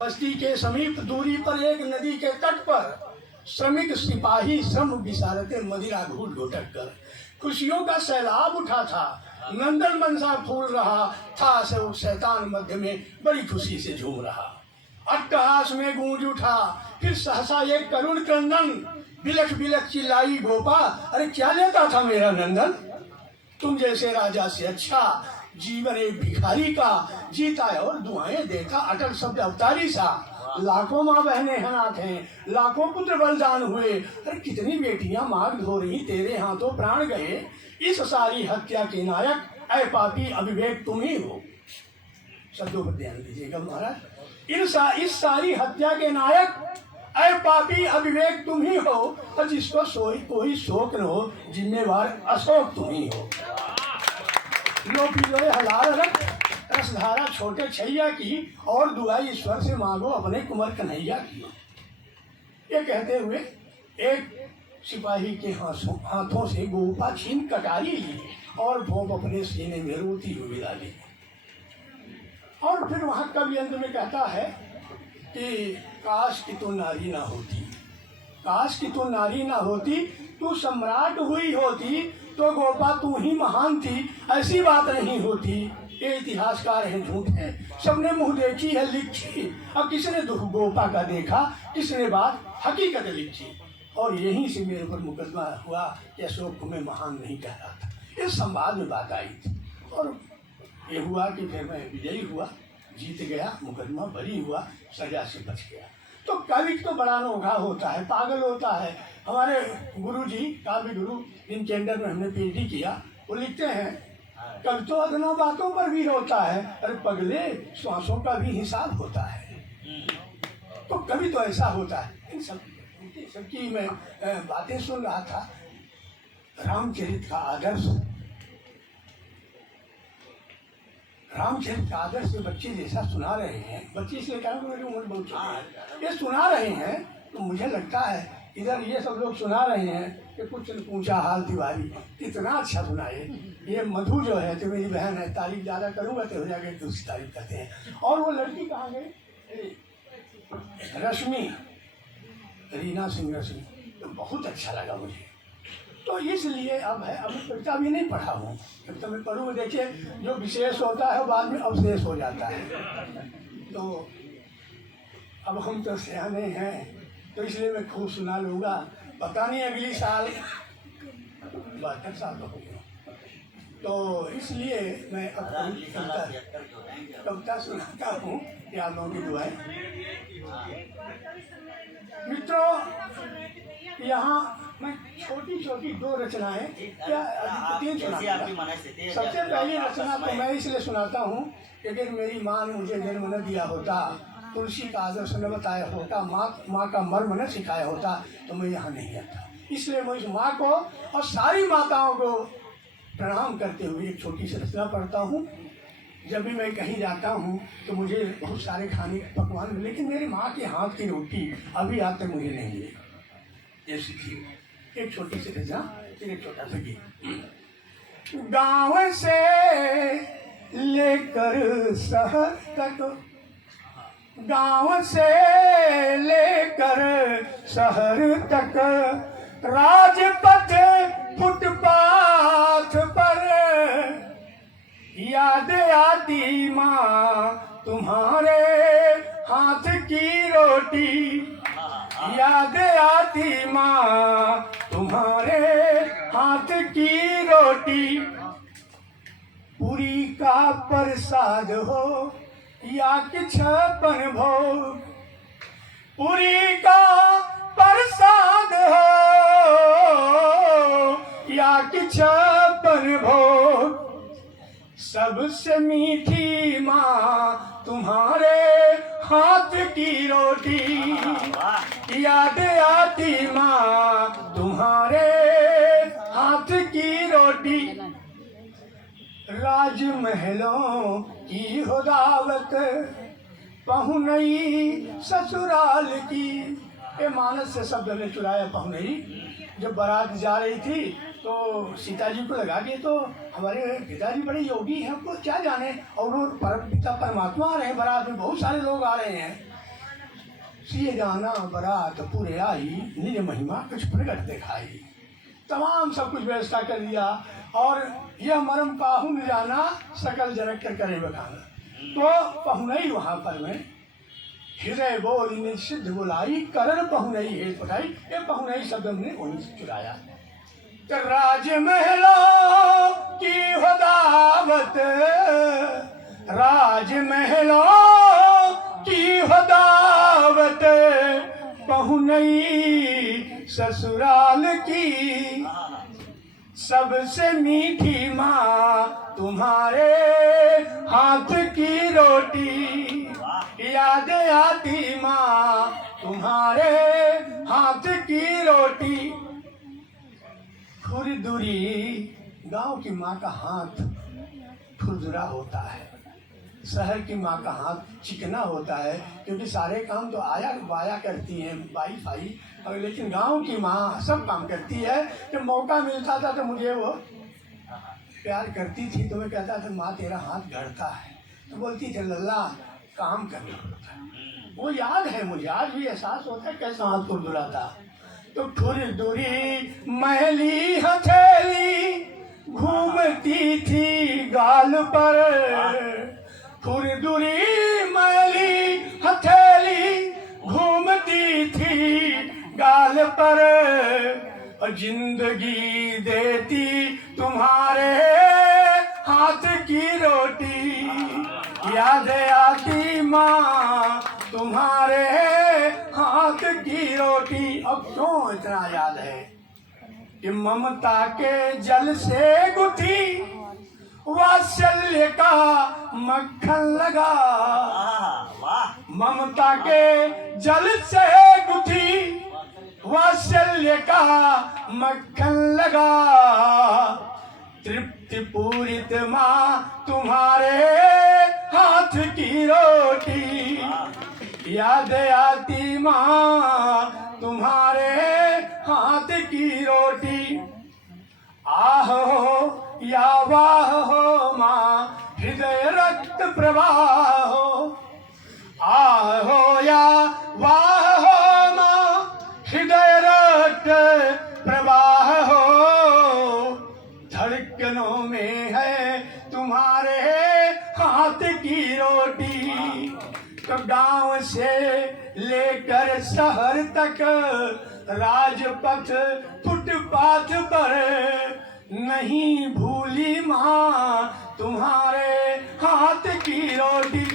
बस्ती के समीप दूरी पर एक नदी के तट पर श्रमिक सिपाही श्रम विशारते मदिरा घूट घुटक कर खुशियों का सैलाब उठा था। नंदन मनसा फूल रहा था, सब शैतान मध्य में बड़ी खुशी से झूम रहा। अट्टहास में गूंज उठा फिर सहसा एक करुण क्रंदन, बिलख बिलख चिल्लाई गोपा, अरे क्या लेता था मेरा नंदन। तुम जैसे राजा से अच्छा जीवन एक भिखारी का, जीता है और दुआएं देता अटल शब्द अवतारी सा। लाखों माँ बहने अनाथ हैं, लाखों पुत्र बलिदान हुए, अरे कितनी बेटियां मांग धो रही, तेरे हाथों प्राण गए। इस सारी हत्या के नायक ऐ पापी अविवेक तुम ही हो। शब्दों पर ध्यान दीजिएगा महाराज। इस सारी हत्या के नायक ऐ पापी अविवेक तुम ही हो, और जिसको कोई शोक न हो, जिम्मेवार अशोक तुम ही हो। लो पिलोए हलाल रख रसधारा छोटे छैया की, और दुआई ईश्वर से मांगो अपने कुंवर कन्हैया की। ये कहते हुए एक सिपाही के हाथों से गोपा छीन कटारी ली और भोंप अपने सीने में रोती हुई डाली। और फिर वहाँ कवि अंत में कहता है कि काश कि तू नारी ना होती, काश कि तू नारी ना होती, तू सम्राट हुई होती तो गोपा तू ही महान थी, ऐसी बात नहीं होती। ये इतिहासकार है, झूठ है, सबने मुंह देखी है लिखी, अब किसने दुख गोपा का देखा, किसने बात हकीकत लिखी। और यहीं से मेरे ऊपर मुकदमा हुआ कि अशोक को मैं महान नहीं कह रहा था। इस संवाद में बात आई थी और ये हुआ कि फिर मैं विजयी हुआ, जीत गया, मुकदमा बरी हुआ, सजा से बच गया। तो कवि तो बड़ा अनोखा होता है, पागल होता है। हमारे गुरु जी, काव्य गुरु, जिनके अंडर में हमने पीएचडी किया, वो लिखते हैं कवि तो अदना बातों पर भी होता है, अरे पगले श्वासों का भी हिसाब होता है। तो कवि तो ऐसा होता है। इन सबकी मैं बातें सुन रहा था। रामचरित का आदर्श, रामचरित का आदर्श से बच्चे जैसा सुना रहे हैं, बच्चे इसलिए कहा मेरी उम्र बहुत छोटी है, ये सुना रहे हैं, तो मुझे लगता है इधर ये सब लोग सुना रहे हैं कि कुछ पूछा हाल तिवारी कितना अच्छा सुनाए। ये मधु जो है, तो मेरी बहन है, तारीफ ज़्यादा करूँगा तो हो जाएगा कि उसकी तारीफ करते हैं। और वो लड़की कहाँ गई, रश्मि, रीना सिंह रश्मि, तो बहुत अच्छा लगा मुझे। तो इसलिए अब है, अभी कविता भी नहीं पढ़ा हूँ, कविता में पढ़ूँ, देखिए जो विशेष होता है वो बाद में अवशेष हो जाता है। तो अब हम तो सियाने हैं, तो इसलिए मैं खूब सुना लूँगा। पता नहीं अगली साल 72 साल हो गया, तो इसलिए मैं अब कविता सुनाता हूँ, यादों की दुआएं। मित्रों, यहाँ मैं छोटी छोटी 2 रचनाएं या 3 सुनाऊंगा। सबसे पहली रचना तो मैं इसलिए सुनाता हूँ कि अगर मेरी माँ ने मुझे जन्म न दिया होता, तुलसी का आदर्श न बताया होता, माँ का मर्म न सिखाया होता, तो मैं यहाँ नहीं आता। इसलिए मैं इस माँ को और सारी माताओं को प्रणाम करते हुए एक छोटी सी रचना पढ़ता हूँ। जब भी मैं कहीं जाता हूँ तो मुझे बहुत सारे खाने पकवान मिले, लेकिन मेरी माँ के हाथ की रोटी अभी आज तक मुझे नहीं मिली। जैसी थी एक छोटी सी रचना, फिर एक छोटा सा गीत। गाँव से लेकर शहर तक, गाँव से लेकर शहर तक, राजपथ फुटपाथ पर, याद आती माँ तुम्हारे हाथ की रोटी, याद आती माँ तुम्हारे हाथ की रोटी। पूरी का प्रसाद हो या कि 56 भोग, पूरी का प्रसाद हो या कि 56 भोग, सबसे मीठी माँ तुम्हारे हाथ की रोटी, याद आती माँ तुम्हारे हाथ की रोटी। राजमहलों की हो दावत, पहुनई ससुराल की। ये मानस से शब्द ने चुराया पहुनई। जब बारात जा रही थी तो सीता जी को लगा के, तो हमारे पिताजी बड़े योगी हैं, हमको क्या जाने, और वो परम पिता परमात्मा आ रहे हैं, बारात में बहुत सारे लोग आ रहे हैं। सिए जाना बरात पूरे आई, निज महिमा कुछ प्रगट दिखाई। तमाम सब कुछ व्यवस्था कर दिया और यह मरम पाहु न जाना, सकल जनक कर करे बखाना। तो पहुनई वहाँ पर में हृदय बोल ने सिद्ध बुलाई, करण पहुनई हे पठाई। ये पहुनई शब्द हमने वहीं से चुराया। तो राजमहलों की हो दावत, राजमहलों की हो दावत, पहुनई ससुराल की। सबसे मीठी माँ तुम्हारे हाथ की रोटी, याद आती माँ तुम्हारे हाथ की रोटी। खुरदुरी गांव की माँ का हाथ खुरदुरा होता है, शहर की माँ का हाथ चिकना होता है, क्योंकि सारे काम तो आया वाया करती है बाई फाई, और लेकिन गांव की माँ सब काम करती है। जब मौका मिलता था तो मुझे वो प्यार करती थी, तो मैं कहता था माँ तेरा हाथ गढ़ता है, तो बोलती थी लल्ला काम करना पड़ता है। वो याद है मुझे, आज भी एहसास होता है कैसा हाथ खुरदुरा था। तो खुरदुरी महली हथेली घूमती थी गाल पर, खुरदुरी मैली हथेली घूमती थी गाल पर, और जिंदगी देती तुम्हारे हाथ की रोटी, याद आती माँ तुम्हारे हाथ की रोटी। अब क्यों इतना याद है कि ममता के जल से गुथी वात्सल्य का मक्खन लगा, ममता के जल से गुथी वात्सल्य का मक्खन लगा। तृप्ति पूरित माँ तुम्हारे हाथ की रोटी, याद आती माँ तुम्हारे हाथ की रोटी। आह हो या वाह हो माँ हृदय रक्त प्रवाह हो, आह हो या वाह हो माँ हृदय रक्त प्रवाह हो। धड़कनों में है तुम्हारे हाथ की रोटी, तो गांव से लेकर शहर तक राजपथ फुटपाथ पर नहीं भूली माँ तुम्हारे हाथ की रोटी।